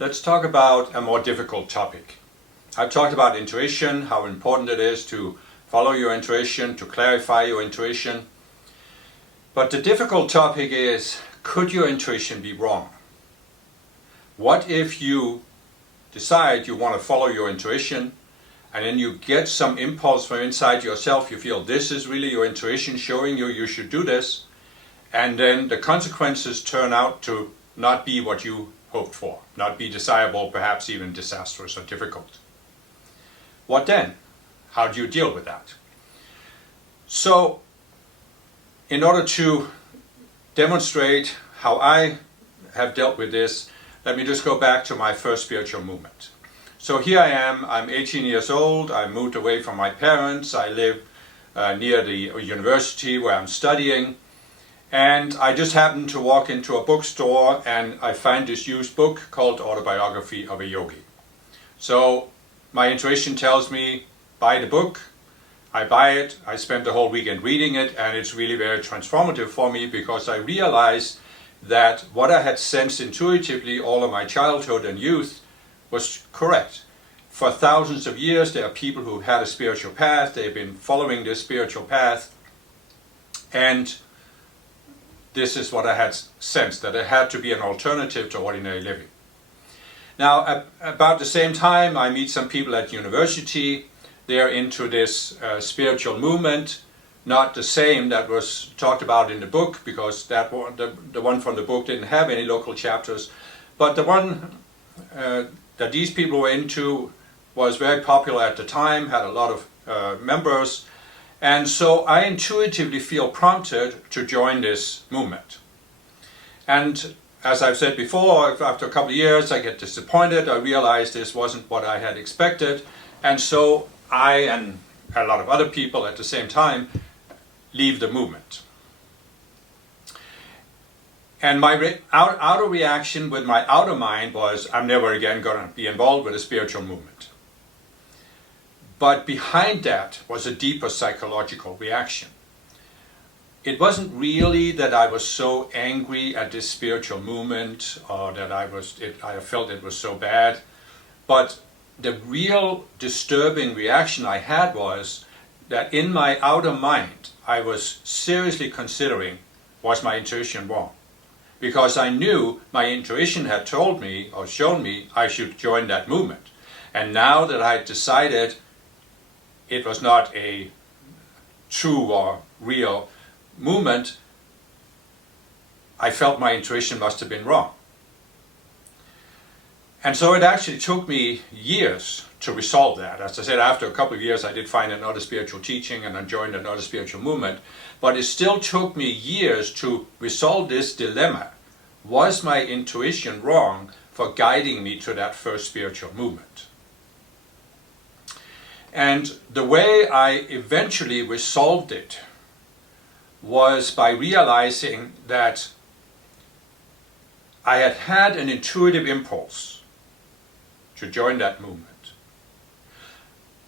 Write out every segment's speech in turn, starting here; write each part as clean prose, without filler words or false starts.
Let's talk about a more difficult topic. I've talked about intuition, how important it is to follow your intuition, to clarify your intuition. But the difficult topic is, could your intuition be wrong? What if you decide you want to follow your intuition, and then you get some impulse from inside yourself, you feel this is really your intuition showing you you should do this, and then the consequences turn out to not be what you hoped for, not be desirable, perhaps even disastrous or difficult. What then? How do you deal with that? So, in order to demonstrate how I have dealt with this, let me just go back to my first spiritual movement. So here I am, I'm 18 years old, I moved away from my parents, I live near the university where I'm studying, and I just happened to walk into a bookstore and I find this used book called Autobiography of a Yogi. So my intuition tells me, buy the book. I buy it, I spent the whole weekend reading it, and it's really very transformative for me because I realized that what I had sensed intuitively all of my childhood and youth was correct. For thousands of years there are people who had a spiritual path, they've been following this spiritual path, and this is what I had sensed, that there had to be an alternative to ordinary living. Now, about the same time, I meet some people at university. They're into this spiritual movement, not the same that was talked about in the book, because that one, the one from the book didn't have any local chapters, but the one that these people were into was very popular at the time, had a lot of members. And so I intuitively feel prompted to join this movement. And as I've said before, after a couple of years I get disappointed. I realize this wasn't what I had expected. And so I and a lot of other people at the same time leave the movement. And my outer reaction with my outer mind was, I'm never again going to be involved with a spiritual movement. But behind that was a deeper psychological reaction. It wasn't really that I was so angry at this spiritual movement or that I felt it was so bad, but the real disturbing reaction I had was that in my outer mind I was seriously considering, was my intuition wrong? Because I knew my intuition had told me or shown me I should join that movement. And now that I had decided it was not a true or real movement, I felt my intuition must have been wrong. And so it actually took me years to resolve that. As I said, after a couple of years I did find another spiritual teaching and I joined another spiritual movement, but it still took me years to resolve this dilemma. Was my intuition wrong for guiding me to that first spiritual movement? And the way I eventually resolved it was by realizing that I had had an intuitive impulse to join that movement.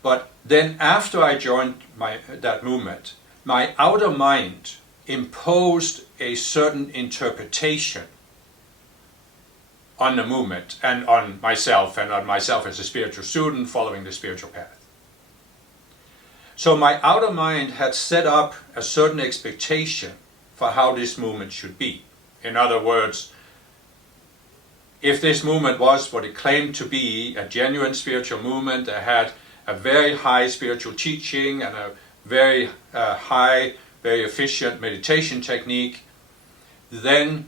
But then after I joined that movement, my outer mind imposed a certain interpretation on the movement and on myself as a spiritual student following the spiritual path. So my outer mind had set up a certain expectation for how this movement should be. In other words, if this movement was what it claimed to be, a genuine spiritual movement that had a very high spiritual teaching and a very high, very efficient meditation technique, then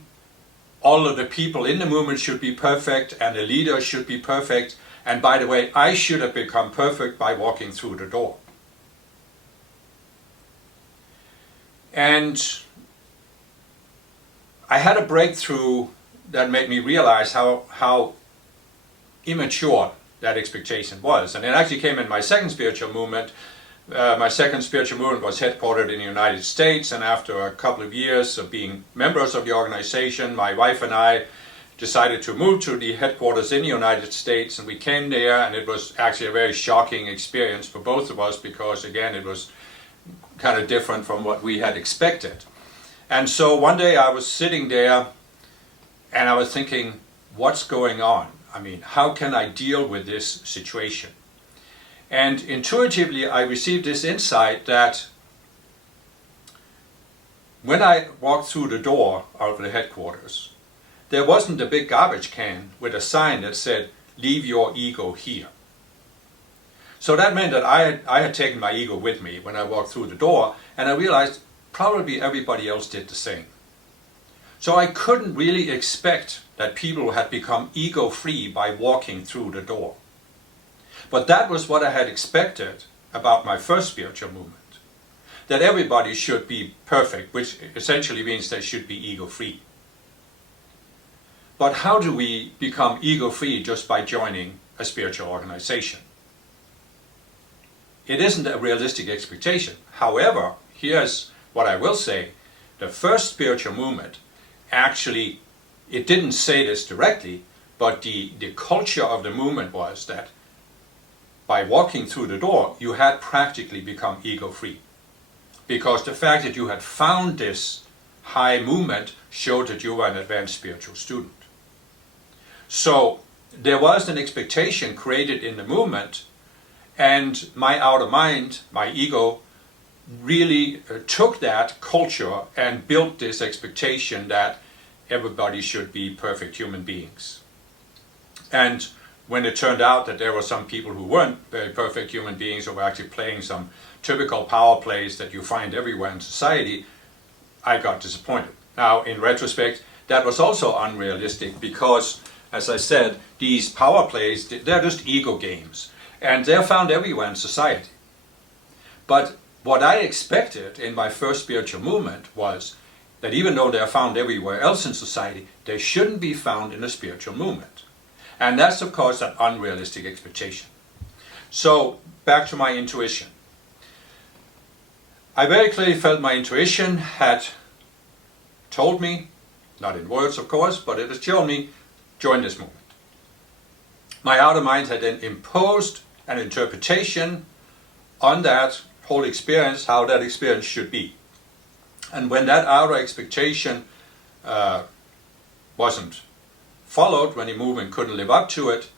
all of the people in the movement should be perfect and the leader should be perfect. And by the way, I should have become perfect by walking through the door. And I had a breakthrough that made me realize how immature that expectation was. And it actually came in my second spiritual movement. My second spiritual movement was headquartered in the United States, and after a couple of years of being members of the organization, my wife and I decided to move to the headquarters in the United States, and we came there, and it was actually a very shocking experience for both of us because, again, it was kind of different from what we had expected. And so one day I was sitting there and I was thinking, what's going on? I mean, how can I deal with this situation? And intuitively, I received this insight that when I walked through the door of the headquarters, there wasn't a big garbage can with a sign that said, "Leave your ego here." So that meant that I had taken my ego with me when I walked through the door, and I realized probably everybody else did the same. So I couldn't really expect that people had become ego-free by walking through the door. But that was what I had expected about my first spiritual movement, that everybody should be perfect, which essentially means they should be ego-free. But how do we become ego-free just by joining a spiritual organization? It isn't a realistic expectation. However, here's what I will say. The first spiritual movement, actually, it didn't say this directly, but the culture of the movement was that by walking through the door, you had practically become ego-free. Because the fact that you had found this high movement showed that you were an advanced spiritual student. So there was an expectation created in the movement, and my outer mind, my ego, really took that culture and built this expectation that everybody should be perfect human beings. And when it turned out that there were some people who weren't very perfect human beings, or were actually playing some typical power plays that you find everywhere in society, I got disappointed. Now, in retrospect, that was also unrealistic because, as I said, these power plays, they're just ego games, and they're found everywhere in society. But what I expected in my first spiritual movement was that even though they're found everywhere else in society, they shouldn't be found in a spiritual movement. And that's, of course, an unrealistic expectation. So, back to my intuition. I very clearly felt my intuition had told me, not in words of course, but it has told me, join this movement. My outer mind had then imposed an interpretation on that whole experience, how that experience should be. And when that outer expectation wasn't followed, when the movement couldn't live up to it,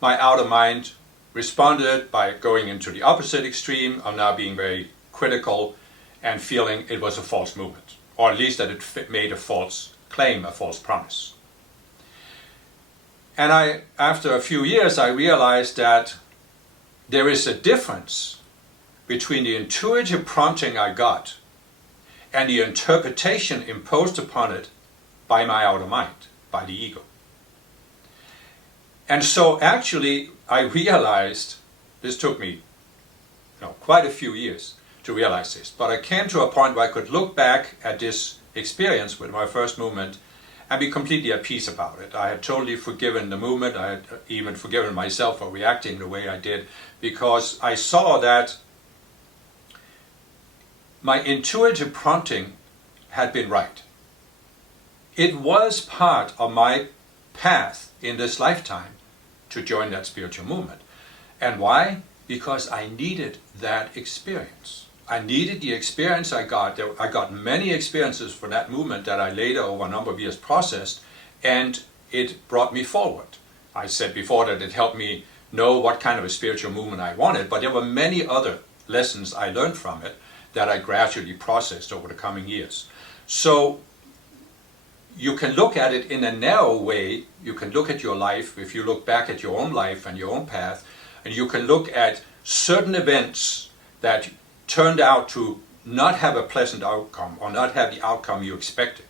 my outer mind responded by going into the opposite extreme of now being very critical and feeling it was a false movement, or at least that it made a false claim, a false promise. And after a few years, I realized that there is a difference between the intuitive prompting I got and the interpretation imposed upon it by my outer mind, by the ego. And so actually I realized, this took me quite a few years to realize this, but I came to a point where I could look back at this experience with my first movement and be completely at peace about it. I had totally forgiven the movement. I had even forgiven myself for reacting the way I did, because I saw that my intuitive prompting had been right. It was part of my path in this lifetime to join that spiritual movement. And why? Because I needed that experience. I needed the experience I got. I got many experiences for that movement that I later, over a number of years, processed, and it brought me forward. I said before that it helped me know what kind of a spiritual movement I wanted, but there were many other lessons I learned from it that I gradually processed over the coming years. So you can look at it in a narrow way. You can look at your life, if you look back at your own life and your own path, and you can look at certain events that turned out to not have a pleasant outcome, or not have the outcome you expected.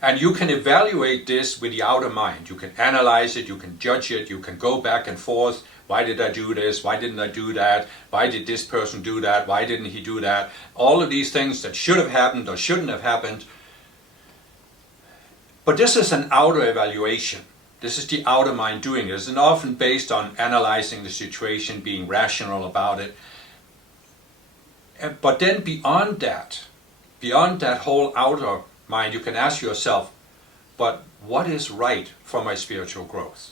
And you can evaluate this with the outer mind. You can analyze it, you can judge it, you can go back and forth. Why did I do this? Why didn't I do that? Why did this person do that? Why didn't he do that? All of these things that should have happened or shouldn't have happened. But this is an outer evaluation. This is the outer mind doing this, and often based on analyzing the situation, being rational about it. But then beyond that whole outer mind, you can ask yourself, but what is right for my spiritual growth?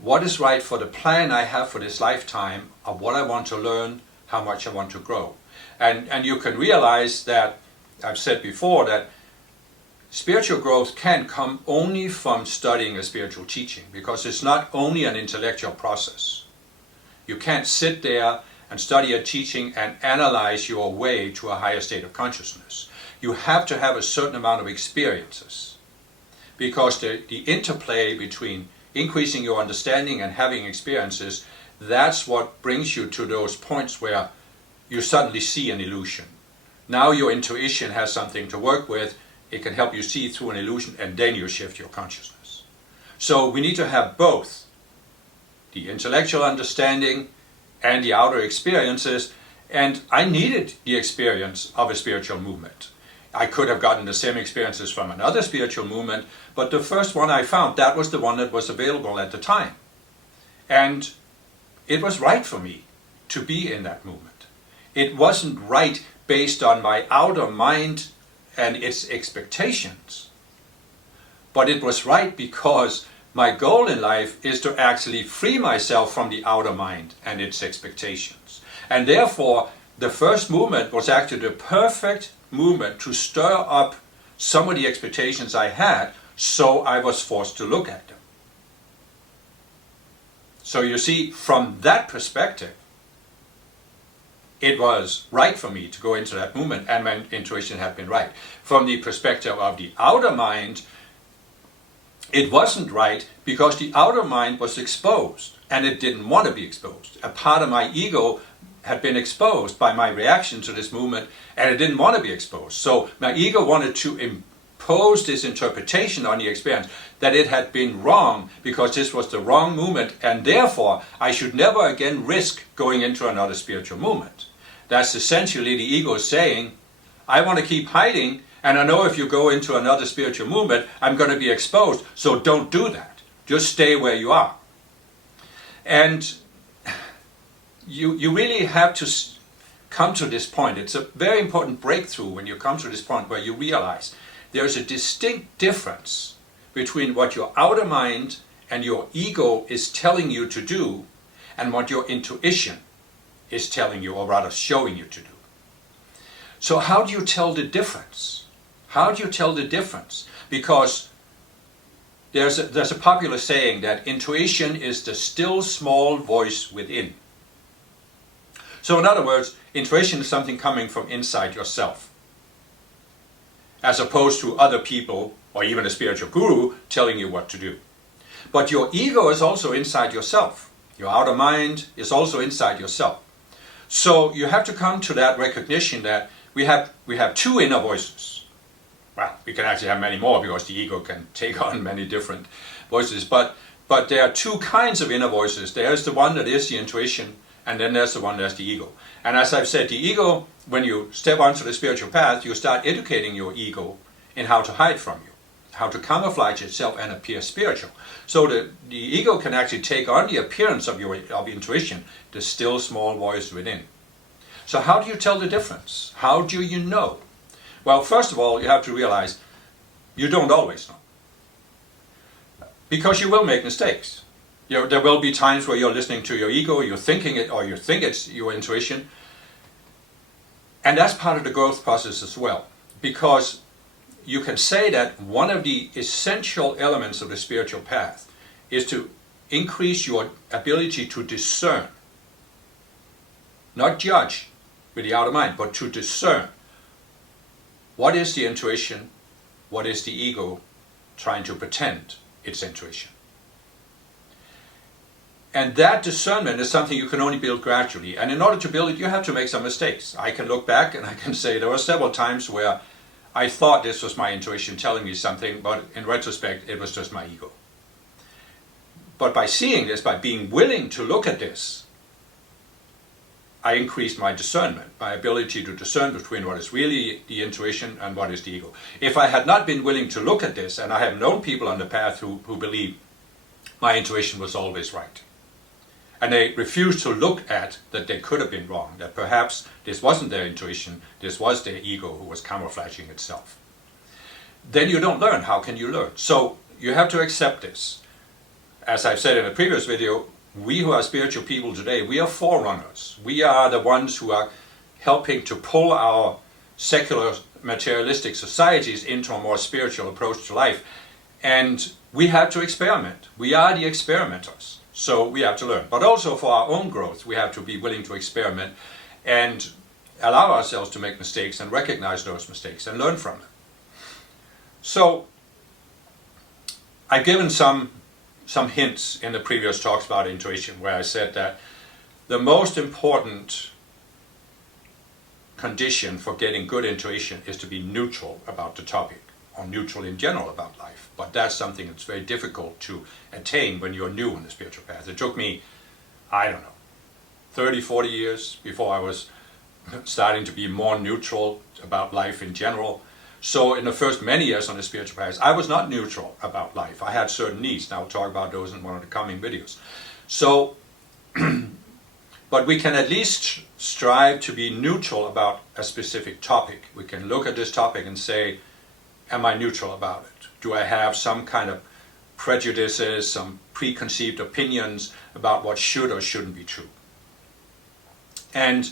What is right for the plan I have for this lifetime of what I want to learn, how much I want to grow? And you can realize that, I've said before, that spiritual growth can come only from studying a spiritual teaching, because it's not only an intellectual process. You can't sit there and study a teaching and analyze your way to a higher state of consciousness. You have to have a certain amount of experiences, because the interplay between increasing your understanding and having experiences, that's what brings you to those points where you suddenly see an illusion. Now your intuition has something to work with. It can help you see through an illusion, and then you shift your consciousness. So we need to have both the intellectual understanding and the outer experiences, and I needed the experience of a spiritual movement. I could have gotten the same experiences from another spiritual movement, but the first one I found, that was the one that was available at the time. And it was right for me to be in that movement. It wasn't right based on my outer mind and its expectations, but it was right because my goal in life is to actually free myself from the outer mind and its expectations. And therefore, the first movement was actually the perfect movement to stir up some of the expectations I had, so I was forced to look at them. So you see, from that perspective, it was right for me to go into that movement, and my intuition had been right. From the perspective of the outer mind, it wasn't right because the outer mind was exposed and it didn't want to be exposed. A part of my ego had been exposed by my reaction to this movement, and it didn't want to be exposed. So my ego wanted to impose this interpretation on the experience that it had been wrong because this was the wrong movement, and therefore I should never again risk going into another spiritual movement. That's essentially the ego saying, I want to keep hiding, and I know if you go into another spiritual movement, I'm going to be exposed, so don't do that. Just stay where you are. And you really have to come to this point. It's a very important breakthrough when you come to this point where you realize there's a distinct difference between what your outer mind and your ego is telling you to do and what your intuition is telling you, or rather showing you to do. So how do you tell the difference? How do you tell the difference? Because there's a popular saying that intuition is the still small voice within. So in other words, intuition is something coming from inside yourself, as opposed to other people or even a spiritual guru telling you what to do. But your ego is also inside yourself. Your outer mind is also inside yourself. So you have to come to that recognition that we have two inner voices. Well, we can actually have many more because the ego can take on many different voices. But there are two kinds of inner voices. There's the one that is the intuition, and then there's the one that's the ego. And as I've said, the ego, when you step onto the spiritual path, you start educating your ego in how to hide from you, how to camouflage itself and appear spiritual. So the ego can actually take on the appearance of intuition, the still small voice within. So how do you tell the difference? How do you know? Well, first of all, you have to realize you don't always know, because you will make mistakes. There will be times where you're listening to your ego, you're thinking it, or you think it's your intuition. And that's part of the growth process as well. Because you can say that one of the essential elements of the spiritual path is to increase your ability to discern. Not judge with the outer mind, but to discern. What is the intuition? What is the ego trying to pretend it's intuition? And that discernment is something you can only build gradually. And in order to build it, you have to make some mistakes. I can look back and I can say there were several times where I thought this was my intuition telling me something, but in retrospect, it was just my ego. But by seeing this, by being willing to look at this, I increased my discernment, my ability to discern between what is really the intuition and what is the ego. If I had not been willing to look at this, and I have known people on the path who believe my intuition was always right, and they refused to look at that they could have been wrong, that perhaps this wasn't their intuition, this was their ego who was camouflaging itself, then you don't learn. How can you learn? So you have to accept this. As I've said in a previous video, we who are spiritual people today, we are forerunners. We are the ones who are helping to pull our secular materialistic societies into a more spiritual approach to life. And we have to experiment. We are the experimenters. So we have to learn. But also for our own growth, we have to be willing to experiment and allow ourselves to make mistakes and recognize those mistakes and learn from them. So I've given some hints in the previous talks about intuition, where I said that the most important condition for getting good intuition is to be neutral about the topic, or neutral in general about life. But that's something that's very difficult to attain when you're new on the spiritual path. It took me, I don't know, 30, 40 years before I was starting to be more neutral about life in general. So in the first many years on the spiritual path, I was not neutral about life. I had certain needs, and I'll talk about those in one of the coming videos. So, but we can at least strive to be neutral about a specific topic. We can look at this topic and say, am I neutral about it? Do I have some kind of prejudices, some preconceived opinions about what should or shouldn't be true? And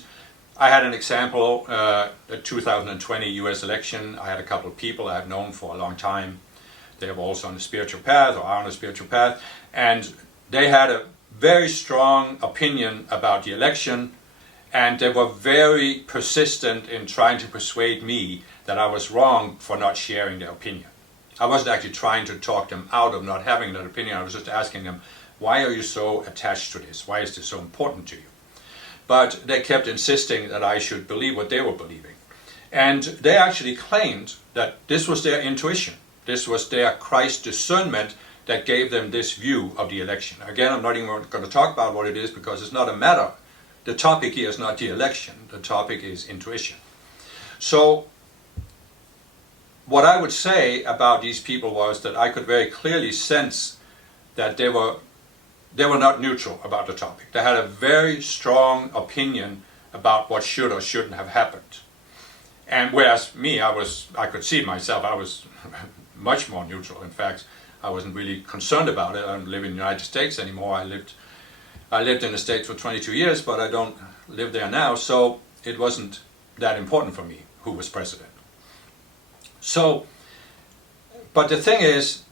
I had an example, the 2020 US election. I had a couple of people I have known for a long time. They were also on the spiritual path, or are on the spiritual path, and they had a very strong opinion about the election, and they were very persistent in trying to persuade me that I was wrong for not sharing their opinion. I wasn't actually trying to talk them out of not having that opinion. I was just asking them, why are you so attached to this? Why is this so important to you? But they kept insisting that I should believe what they were believing. And they actually claimed that this was their intuition. This was their Christ discernment that gave them this view of the election. Again, I'm not even going to talk about what it is, because it's not a matter. The topic here is not the election. The topic is intuition. So what I would say about these people was that I could very clearly sense that they were not neutral about the topic. They had a very strong opinion about what should or shouldn't have happened. And whereas me, I could see myself, I was much more neutral. In fact, I wasn't really concerned about it. I don't live in the United States anymore. I lived in the States for 22 years, but I don't live there now, so it wasn't that important for me who was president. So, but the thing is,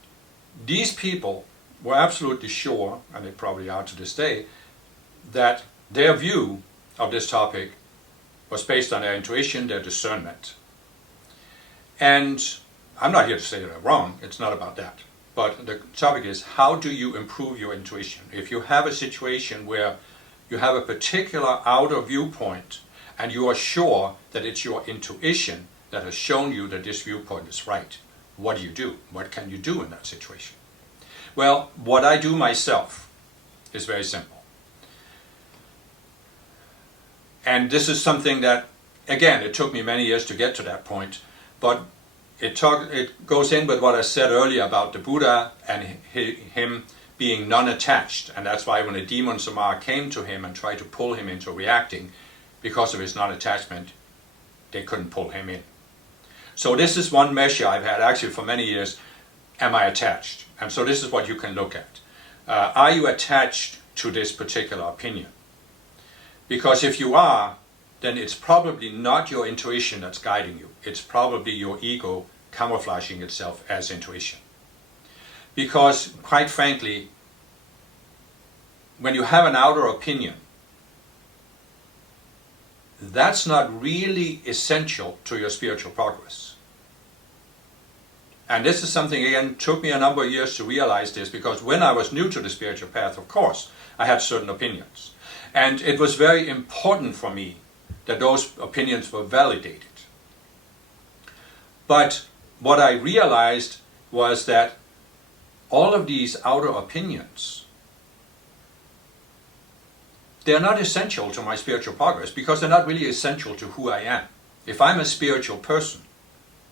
these people were absolutely sure, and they probably are to this day, that their view of this topic was based on their intuition, their discernment. And I'm not here to say they're wrong, it's not about that. But the topic is, how do you improve your intuition? If you have a situation where you have a particular outer viewpoint and you are sure that it's your intuition that has shown you that this viewpoint is right, what do you do? What can you do in that situation? Well, what I do myself is very simple. And this is something that, again, it took me many years to get to that point, but it goes in with what I said earlier about the Buddha and him being non-attached. And that's why when the demon Samara came to him and tried to pull him into reacting, because of his non-attachment, they couldn't pull him in. So this is one measure I've had actually for many years. Am I attached? And so this is what you can look at. Are you attached to this particular opinion? Because if you are, then it's probably not your intuition that's guiding you. It's probably your ego camouflaging itself as intuition. Because, quite frankly, when you have an outer opinion, that's not really essential to your spiritual progress. And this is something, again, took me a number of years to realize this, because when I was new to the spiritual path, of course, I had certain opinions. And it was very important for me that those opinions were validated. But what I realized was that all of these outer opinions, they're not essential to my spiritual progress, because they're not really essential to who I am. If I'm a spiritual person,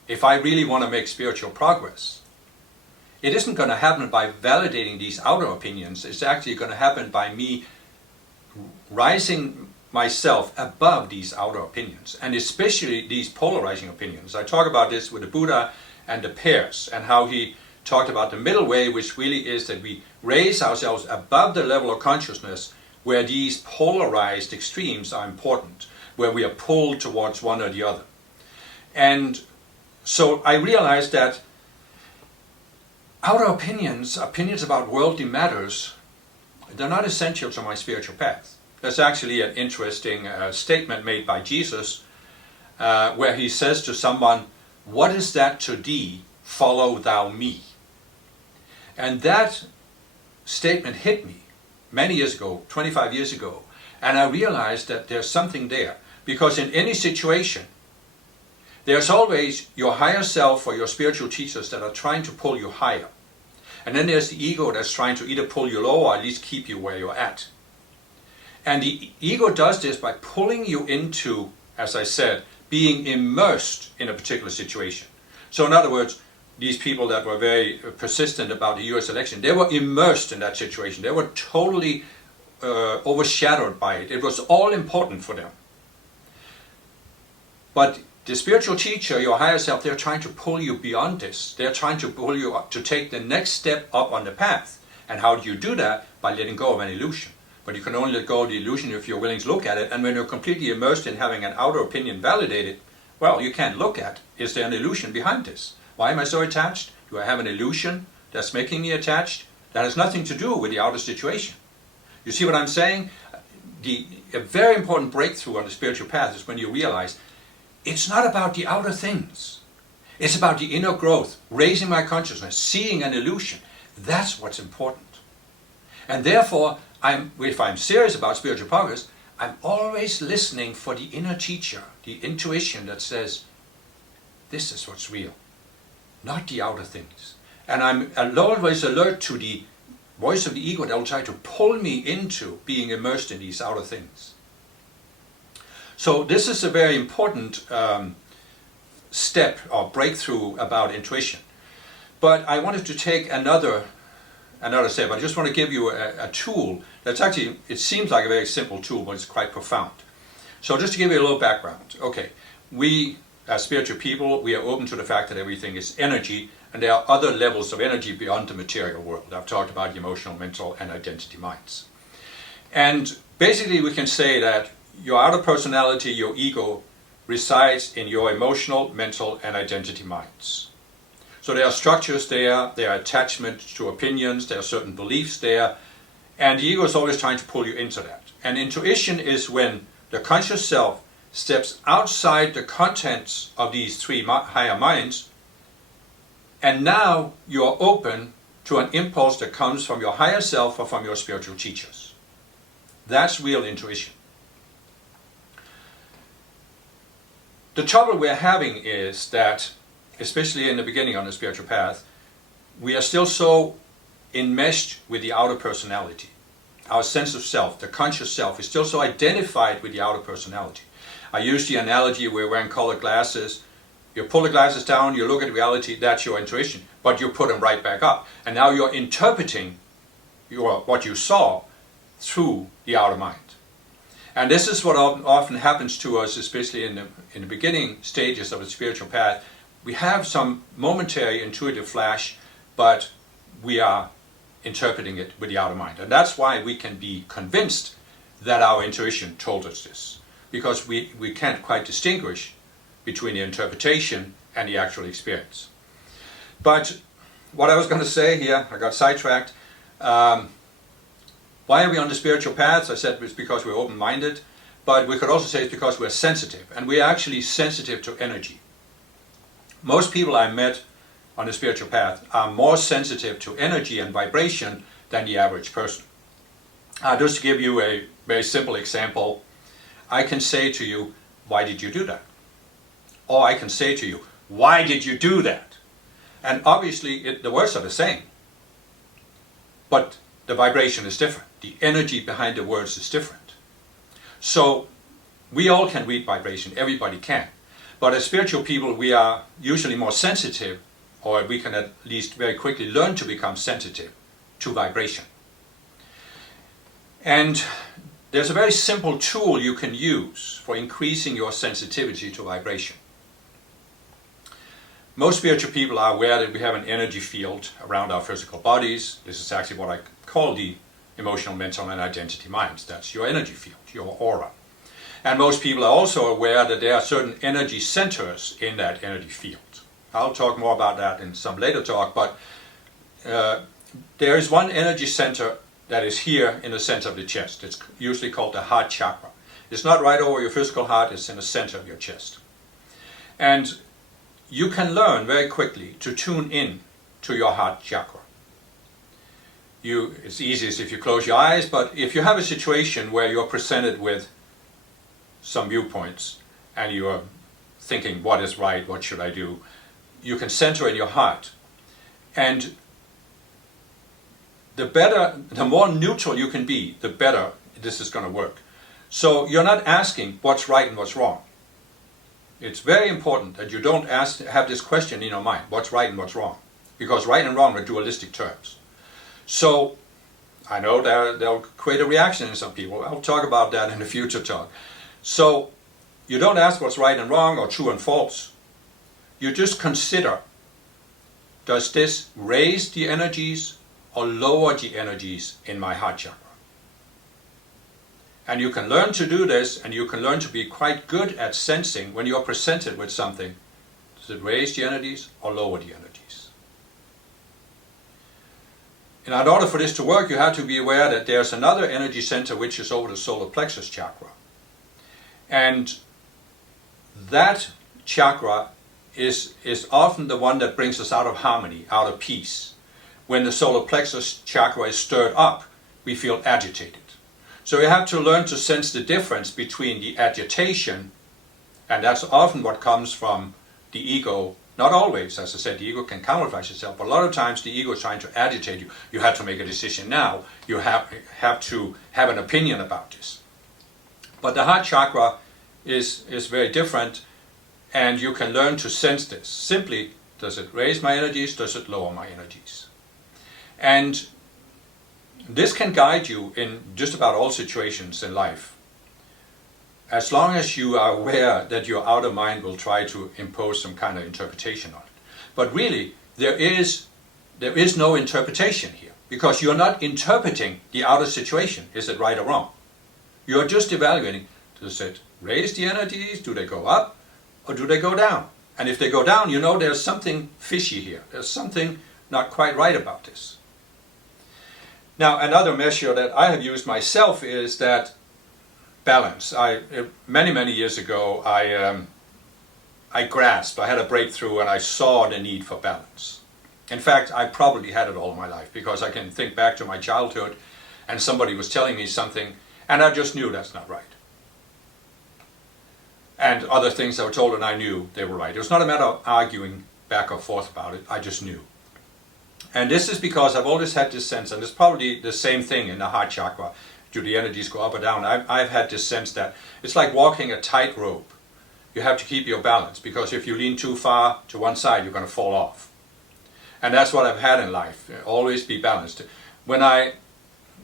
if I really want to make spiritual progress, it isn't going to happen by validating these outer opinions. It's actually going to happen by me rising myself above these outer opinions, and especially these polarizing opinions. I talk about this with the Buddha and the pairs, and how he talked about the middle way, which really is that we raise ourselves above the level of consciousness where these polarized extremes are important, where we are pulled towards one or the other. And So I realized that outer opinions about worldly matters, they're not essential to my spiritual path. There's actually an interesting statement made by Jesus where he says to someone, "What is that to thee? Follow thou me." And that statement hit me many years ago, 25 years ago, and I realized that there's something there. Because in any situation, there's always your higher self or your spiritual teachers that are trying to pull you higher. And then there's the ego that's trying to either pull you low or at least keep you where you're at. And the ego does this by pulling you into, as I said, being immersed in a particular situation. So in other words, these people that were very persistent about the US election, they were immersed in that situation. They were totally overshadowed by it. It was all important for them. But the spiritual teacher, your higher self, they're trying to pull you beyond this. They're trying to pull you up to take the next step up on the path. And how do you do that? By letting go of an illusion. But you can only let go of the illusion if you're willing to look at it. And when you're completely immersed in having an outer opinion validated, well, you can't look at, is there an illusion behind this? Why am I so attached? Do I have an illusion that's making me attached? That has nothing to do with the outer situation. You see what I'm saying? A very important breakthrough on the spiritual path is when you realize it's not about the outer things. It's about the inner growth, raising my consciousness, seeing an illusion. That's what's important. And therefore, if I'm serious about spiritual progress, I'm always listening for the inner teacher, the intuition that says, this is what's real, not the outer things. And I'm always alert to the voice of the ego that will try to pull me into being immersed in these outer things. So this is a very important step or breakthrough about intuition. But I wanted to take another step. I just want to give you a tool that's actually, it seems like a very simple tool, but it's quite profound. So just to give you a little background. Okay, we as spiritual people, we are open to the fact that everything is energy, and there are other levels of energy beyond the material world. I've talked about the emotional, mental, and identity minds. And basically we can say that your outer personality, your ego, resides in your emotional, mental, and identity minds. So there are structures there, there are attachments to opinions, there are certain beliefs there, and the ego is always trying to pull you into that. And intuition is when the conscious self steps outside the contents of these three higher minds, and now you are open to an impulse that comes from your higher self or from your spiritual teachers. That's real intuition. The trouble we're having is that, especially in the beginning on the spiritual path, we are still so enmeshed with the outer personality. Our sense of self, the conscious self, is still so identified with the outer personality. I use the analogy we're wearing colored glasses. You pull the glasses down, you look at reality, that's your intuition, but you put them right back up. And now you're interpreting what you saw through the outer mind. And this is what often happens to us, especially in the beginning stages of the spiritual path. We have some momentary intuitive flash, but we are interpreting it with the outer mind. And that's why we can be convinced that our intuition told us this, because we can't quite distinguish between the interpretation and the actual experience. But what I was going to say here, I got sidetracked. Why are we on the spiritual path? I said it's because we're open-minded, but we could also say it's because we're sensitive, and we're actually sensitive to energy. Most people I met on the spiritual path are more sensitive to energy and vibration than the average person. Just to give you a very simple example, I can say to you, why did you do that? Or I can say to you, why did you do that? And obviously the words are the same, but the vibration is different. The energy behind the words is different. So we all can read vibration, everybody can. But as spiritual people, we are usually more sensitive, or we can at least very quickly learn to become sensitive to vibration. And there's a very simple tool you can use for increasing your sensitivity to vibration. Most spiritual people are aware that we have an energy field around our physical bodies. This is actually what I call the emotional, mental, and identity minds. That's your energy field, your aura. And most people are also aware that there are certain energy centers in that energy field. I'll talk more about that in some later talk, but there is one energy center that is here in the center of the chest. It's usually called the heart chakra. It's not right over your physical heart, it's in the center of your chest. And you can learn very quickly to tune in to your heart chakra. It's easiest if you close your eyes, but if you have a situation where you're presented with some viewpoints and you are thinking, what is right, what should I do, you can center in your heart. And the more neutral you can be, the better this is going to work. So you're not asking what's right and what's wrong. It's very important that you don't have this question in your mind, what's right and what's wrong. Because right and wrong are dualistic terms. So I know they'll create a reaction in some people. I'll talk about that in a future talk. So you don't ask what's right and wrong or true and false. You just consider, does this raise the energies or lower the energies in my heart chakra? And you can learn to do this, and you can learn to be quite good at sensing when you're presented with something. Does it raise the energies or lower the energies? And in order for this to work, you have to be aware that there's another energy center which is over the solar plexus chakra. And that chakra is often the one that brings us out of harmony, out of peace. When the solar plexus chakra is stirred up, we feel agitated. So you have to learn to sense the difference between the agitation, and that's often what comes from the ego. Not always, as I said, the ego can camouflage itself, but a lot of times the ego is trying to agitate you. You have to make a decision now. You have to have an opinion about this. But the heart chakra is very different, and you can learn to sense this. Simply, does it raise my energies? Does it lower my energies? And this can guide you in just about all situations in life. As long as you are aware that your outer mind will try to impose some kind of interpretation on it. But really, there is no interpretation here, because you're not interpreting the outer situation. Is it right or wrong? You're just evaluating, does it raise the energies? Do they go up or do they go down? And if they go down, you know there's something fishy here. There's something not quite right about this. Now, another measure that I have used myself is that balance. Many years ago, I grasped, I had a breakthrough, and I saw the need for balance. In fact, I probably had it all my life, because I can think back to my childhood, and somebody was telling me something, and I just knew that's not right. And other things I were told, and I knew they were right. It was not a matter of arguing back or forth about it, I just knew. And this is because I've always had this sense, and it's probably the same thing in the heart chakra. Do the energies go up or down? I've had this sense that it's like walking a tightrope. You have to keep your balance, because if you lean too far to one side, you're going to fall off. And that's what I've had in life. Always be balanced. When I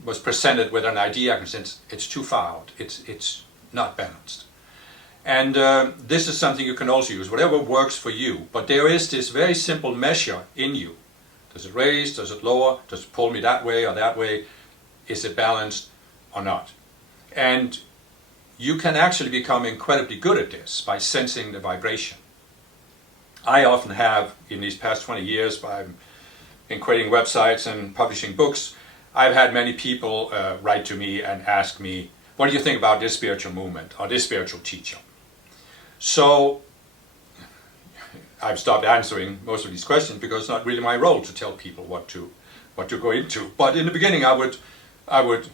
was presented with an idea, I can sense it's too far out. It's not balanced. And this is something you can also use, whatever works for you. But there is this very simple measure in you. Does it raise? Does it lower? Does it pull me that way or that way? Is it balanced or not? And you can actually become incredibly good at this by sensing the vibration. I often have, in these past 20 years, in creating websites and publishing books, I've had many people write to me and ask me, what do you think about this spiritual movement or this spiritual teacher? So I've stopped answering most of these questions, because it's not really my role to tell people what to go into. But in the beginning, I would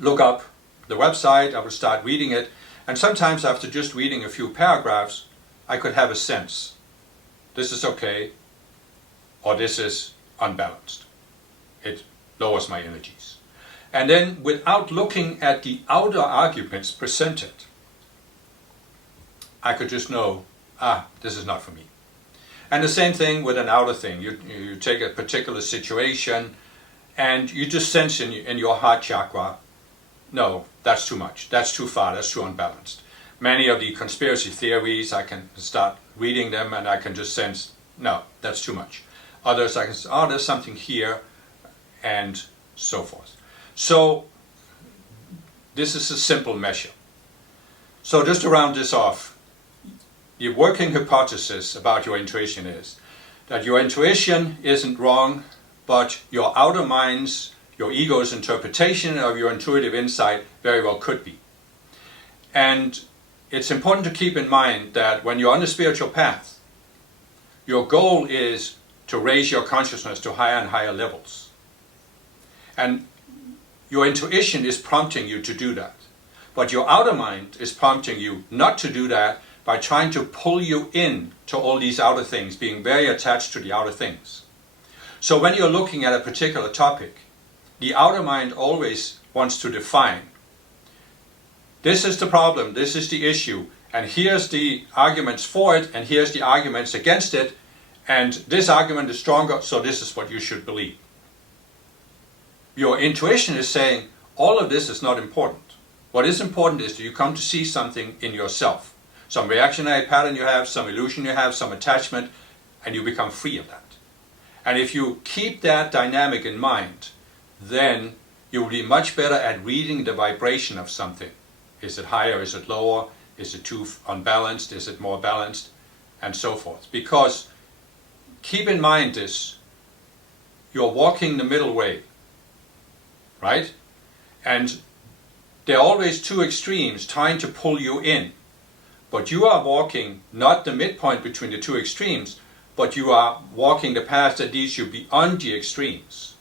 look up the website, I would start reading it, and sometimes after just reading a few paragraphs, I could have a sense. This is okay, or this is unbalanced. It lowers my energies. And then, without looking at the outer arguments presented, I could just know, this is not for me. And the same thing with an outer thing. You take a particular situation, and you just sense in your heart chakra, no, that's too much, that's too far, that's too unbalanced. Many of the conspiracy theories, I can start reading them and I can just sense, no, that's too much. Others I can say, oh, there's something here, and so forth. So this is a simple measure. So just to round this off, the working hypothesis about your intuition is that your intuition isn't wrong, but your outer mind's, your ego's interpretation of your intuitive insight very well could be. And it's important to keep in mind that when you're on the spiritual path, your goal is to raise your consciousness to higher and higher levels. And your intuition is prompting you to do that. But your outer mind is prompting you not to do that by trying to pull you in to all these outer things, being very attached to the outer things. So when you're looking at a particular topic, the outer mind always wants to define. This is the problem, this is the issue, and here's the arguments for it, and here's the arguments against it, and this argument is stronger, so this is what you should believe. Your intuition is saying, all of this is not important. What is important is that you come to see something in yourself. Some reactionary pattern you have, some illusion you have, some attachment, and you become free of that. And if you keep that dynamic in mind, then you will be much better at reading the vibration of something. Is it higher? Is it lower? Is it too unbalanced? Is it more balanced? And so forth. Because keep in mind this, you're walking the middle way, right? And there are always two extremes trying to pull you in. But you are walking not the midpoint between the two extremes, but you are walking the path that leads you beyond the extremes.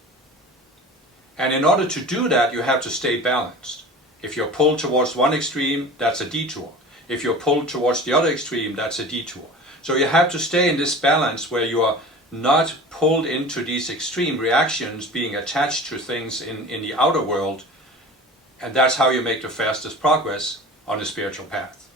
And in order to do that, you have to stay balanced. If you're pulled towards one extreme, that's a detour. If you're pulled towards the other extreme, that's a detour. So you have to stay in this balance where you are not pulled into these extreme reactions, being attached to things in the outer world, and that's how you make the fastest progress on the spiritual path.